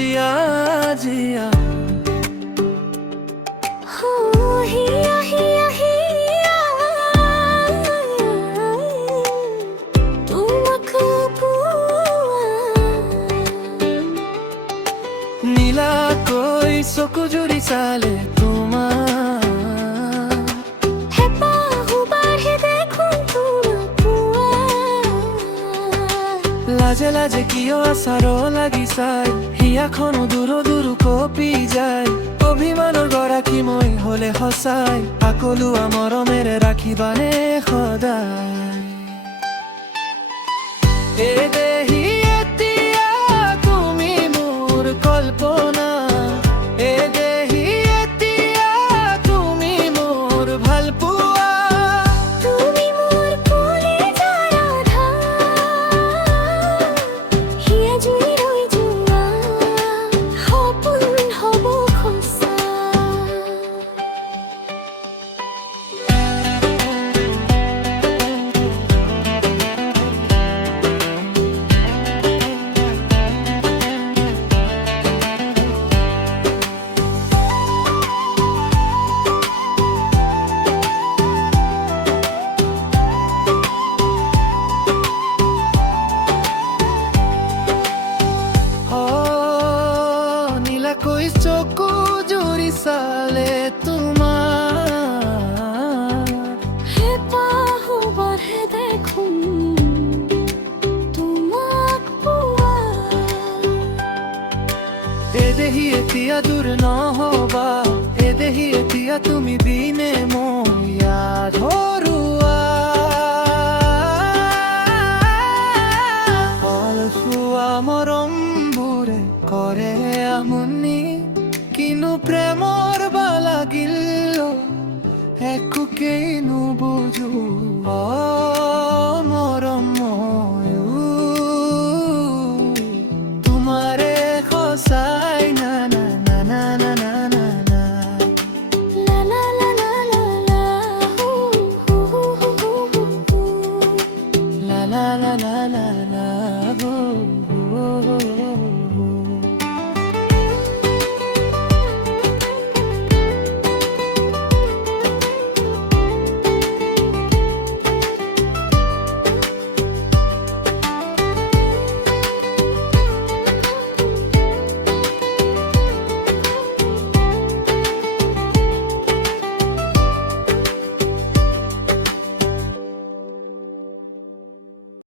জিয়া জিয়া হিয়া হিয়া হিয়া তোমাকে নীলা কই চকু জুৰি চালে তোমাৰ লাজে লাজে কিয় আচাৰ লাগি চাই হিয়াখনো দূৰ দূৰ কপি যায় অভিমানৰ গৰাকী মই হলে সঁচাই আকলুৱা মৰমেৰে ৰাখিবানে সদায় এই দেহি এতিয়া তুমি মোৰ কল্পনা এই দেহি এতিয়া তুমি মোৰ ভাল পোৱা তুমি মোৰ কলিজাৰ আধাৰ হিয়া জুই ৰৈ যোৱা সপোন হ'ব সঁচা কৈ চকু জুৰি চালে তোমাৰ হেঁপাহো বাঢ়ে দেখোন তোমাক পোৱা এদেহি এতিয়া দূৰ নহবা এদেহি এতিয়া তুমি বিনে মই ধৰুৱা অলসুৱা মৰমবোৰে কৰে আমনি কিনো প্ৰেমৰ বা লাগিল একোকেই নুবুজো